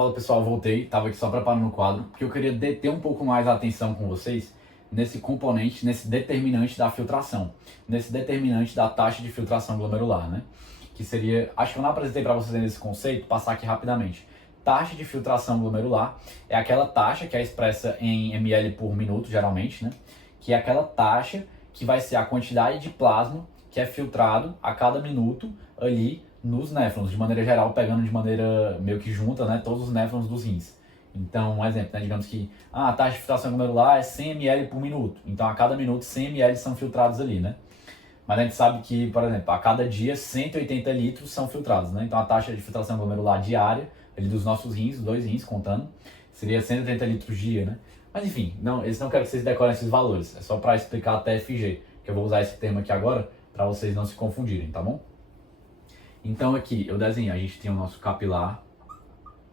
Fala pessoal, voltei, estava aqui só preparando o quadro, porque eu queria deter um pouco mais a atenção com vocês nesse componente, nesse determinante da filtração, nesse determinante da taxa de filtração glomerular, né? Que seria, acho que eu não apresentei para vocês esse conceito, passar aqui rapidamente. Taxa de filtração glomerular é aquela taxa que é expressa em ml por minuto, geralmente, né? Que é aquela taxa que vai ser a quantidade de plasma que é filtrado a cada minuto ali nos néfrons, de maneira geral, pegando de maneira meio que junta, né, todos os néfrons dos rins. Então, um exemplo, né, digamos que a taxa de filtração glomerular é 100 ml por minuto. Então, a cada minuto, 100 ml são filtrados ali, né? Mas a gente sabe que, por exemplo, a cada dia, 180 litros são filtrados, né? Então, a taxa de filtração glomerular diária, ali dos nossos rins, os dois rins, contando, seria 180 litros dia, né? Mas, enfim, eles não querem que vocês decorem esses valores. É só para explicar a TFG, que eu vou usar esse termo aqui agora, para vocês não se confundirem, tá bom? Então aqui eu desenhei, a gente tem o nosso capilar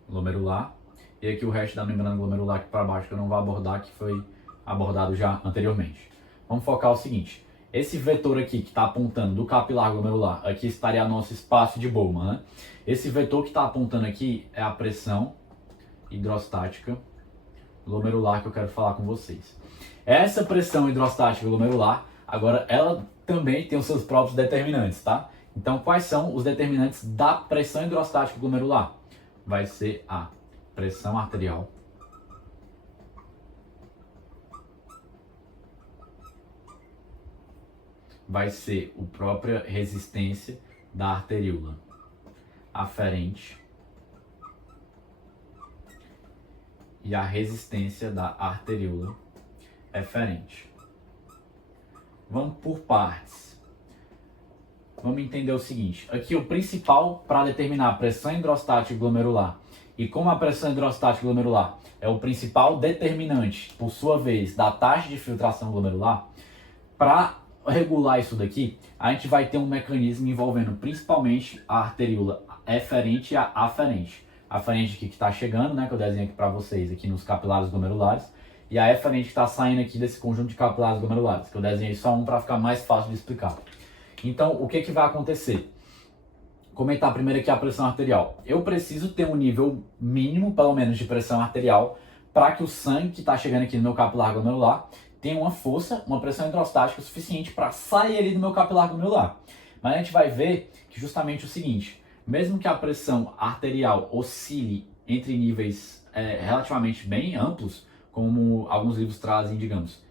glomerular e aqui o resto da membrana glomerular aqui para baixo que eu não vou abordar, que foi abordado já anteriormente. Vamos focar o seguinte, esse vetor aqui que está apontando do capilar glomerular, aqui estaria nosso espaço de Bowman, né? Esse vetor que está apontando aqui é a pressão hidrostática glomerular que eu quero falar com vocês. Essa pressão hidrostática glomerular, agora ela também tem os seus próprios determinantes, tá? Então, quais são os determinantes da pressão hidrostática glomerular? Vai ser a pressão arterial, vai ser a própria resistência da arteríola aferente e a resistência da arteríola eferente. Vamos por partes. Vamos entender o seguinte, aqui o principal para determinar a pressão hidrostática glomerular e como a pressão hidrostática glomerular é o principal determinante, por sua vez, da taxa de filtração glomerular, para regular isso daqui, a gente vai ter um mecanismo envolvendo principalmente a arteríola eferente e a aferente. A aferente aqui que está chegando, né, que eu desenho aqui para vocês aqui nos capilares glomerulares, e a eferente que está saindo aqui desse conjunto de capilares glomerulares, que eu desenhei só um para ficar mais fácil de explicar. Então, o que vai acontecer? Comentar primeiro aqui a pressão arterial. Eu preciso ter um nível mínimo, pelo menos, de pressão arterial para que o sangue que está chegando aqui no meu capilar glomerular tenha uma força, uma pressão hidrostática suficiente para sair ali do meu capilar glomerular. Mas a gente vai ver que justamente o seguinte, mesmo que a pressão arterial oscile entre níveis relativamente bem amplos, como alguns livros trazem, digamos,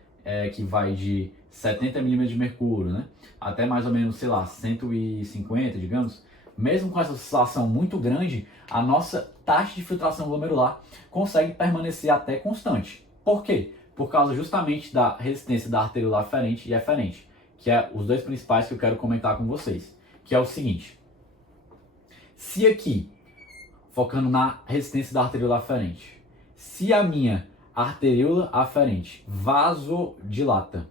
que vai de 70 milímetros de mercúrio, né? Até mais ou menos, sei lá, 150, digamos. Mesmo com essa oscilação muito grande, a nossa taxa de filtração glomerular consegue permanecer até constante. Por quê? Por causa justamente da resistência da arteríola aferente e eferente, que é os dois principais que eu quero comentar com vocês. Que é o seguinte, se aqui, focando na resistência da arteríola aferente, se a minha arteríola aferente vasodilata,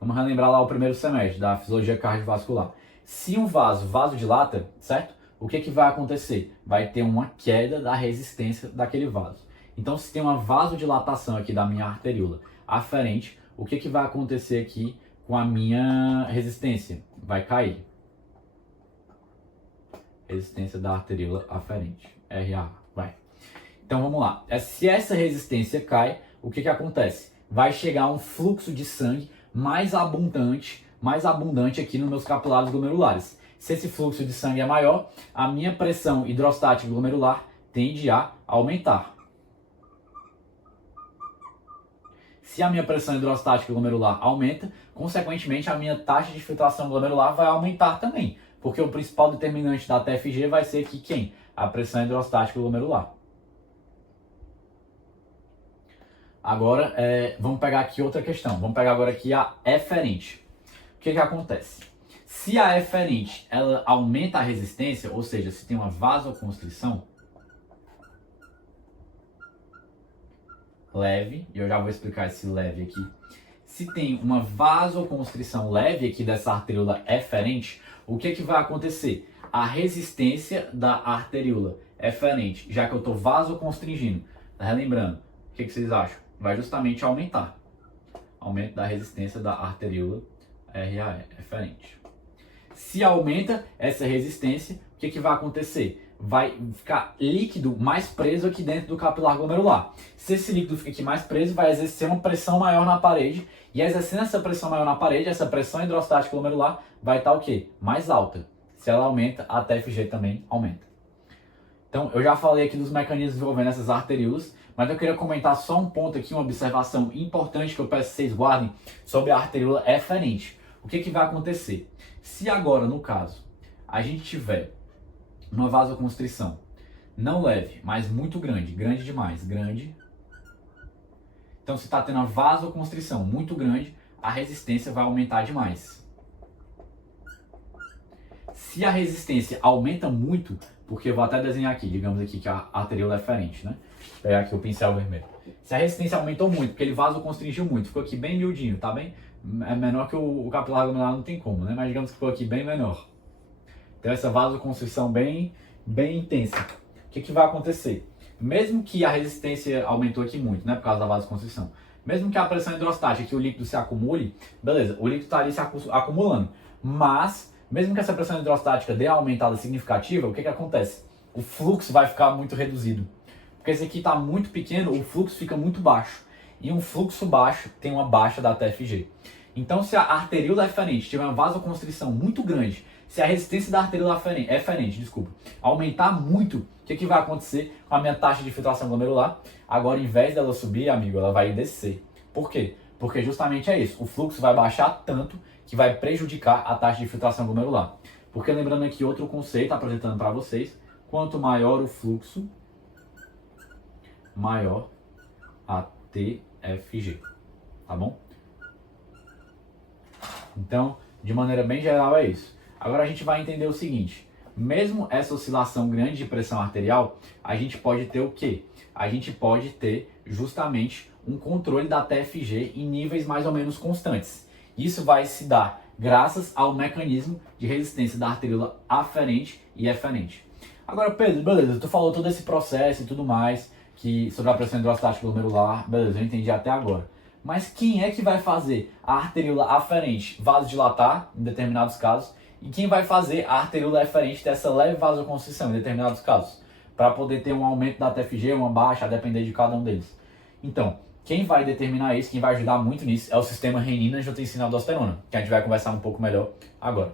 vamos relembrar lá o primeiro semestre da fisiologia cardiovascular. Se um vaso vasodilata, certo? O que vai acontecer? Vai ter uma queda da resistência daquele vaso. Então, se tem uma vasodilatação aqui da minha arteríola aferente, o que vai acontecer aqui com a minha resistência? Vai cair. Resistência da arteríola aferente. RA, vai. Então, vamos lá. Se essa resistência cai, o que acontece? Vai chegar um fluxo de sangue mais abundante aqui nos meus capilares glomerulares. Se esse fluxo de sangue é maior, a minha pressão hidrostática glomerular tende a aumentar. Se a minha pressão hidrostática glomerular aumenta, consequentemente a minha taxa de filtração glomerular vai aumentar também, porque o principal determinante da TFG vai ser aqui quem? A pressão hidrostática glomerular. Agora, vamos pegar aqui outra questão. Vamos pegar agora aqui a eferente. O que acontece? Se a eferente ela aumenta a resistência, ou seja, se tem uma vasoconstrição leve, e eu já vou explicar esse leve aqui. Se tem uma vasoconstrição leve aqui dessa arteríola eferente, o que vai acontecer? A resistência da arteríola eferente, já que eu estou vasoconstringindo, relembrando, o que vocês acham? Vai justamente aumentar. Aumento da resistência da arteríola RAE, eferente. Se aumenta essa resistência, o que vai acontecer? vai ficar líquido mais preso aqui dentro do capilar glomerular. Se esse líquido fica aqui mais preso, vai exercer uma pressão maior na parede, e exercendo essa pressão maior na parede, essa pressão hidrostática glomerular vai estar o quê? Mais alta. Se ela aumenta, a TFG também aumenta. Então, eu já falei aqui dos mecanismos envolvendo essas arteríolas, mas eu queria comentar só um ponto aqui, uma observação importante que eu peço que vocês guardem sobre a arteríola eferente. O que vai acontecer? Se agora, no caso, a gente tiver uma vasoconstrição não leve, mas muito grande, grande demais, grande. Então, se está tendo uma vasoconstrição muito grande, a resistência vai aumentar demais. Se a resistência aumenta muito, porque eu vou até desenhar aqui, digamos aqui que a arteríola eferente, né? Vou pegar aqui o pincel vermelho. Se a resistência aumentou muito, porque ele vasoconstringiu muito, ficou aqui bem miudinho, tá bem? É menor que o capilar glomerular, não tem como, né? Mas digamos que ficou aqui bem menor. Então essa vasoconstrição bem intensa. O que vai acontecer? Mesmo que a resistência aumentou aqui muito, né? Por causa da vasoconstrição. Mesmo que a pressão hidrostática, que o líquido se acumule, beleza, o líquido está ali se acumulando. Mas, mesmo que essa pressão hidrostática dê uma aumentada significativa, o que acontece? O fluxo vai ficar muito reduzido. Porque esse aqui está muito pequeno, o fluxo fica muito baixo. E um fluxo baixo tem uma baixa da TFG. Então, se a arteríola eferente tiver uma vasoconstrição muito grande, se a resistência da arteríola eferente, aumentar muito, o que vai acontecer com a minha taxa de filtração glomerular? Agora, em vez dela subir, amigo, ela vai descer. Por quê? Porque justamente é isso. O fluxo vai baixar tanto que vai prejudicar a taxa de filtração glomerular. Porque lembrando aqui outro conceito, apresentando para vocês, quanto maior o fluxo, maior a TFG, tá bom? Então, de maneira bem geral é isso. Agora a gente vai entender o seguinte, mesmo essa oscilação grande de pressão arterial, a gente pode ter o quê? A gente pode ter justamente um controle da TFG em níveis mais ou menos constantes. Isso vai se dar graças ao mecanismo de resistência da arteríola aferente e eferente. Agora, Pedro, beleza, tu falou todo esse processo e tudo mais, sobre a pressão hidrostática glomerular, beleza, eu entendi até agora. Mas quem é que vai fazer a arteríola aferente vasodilatar, em determinados casos, e quem vai fazer a arteríola eferente ter essa leve vasoconstrição, em determinados casos, para poder ter um aumento da TFG, uma baixa, a depender de cada um deles? Então, quem vai determinar isso, quem vai ajudar muito nisso, é o sistema renina-angiotensina-aldosterona, que a gente vai conversar um pouco melhor agora.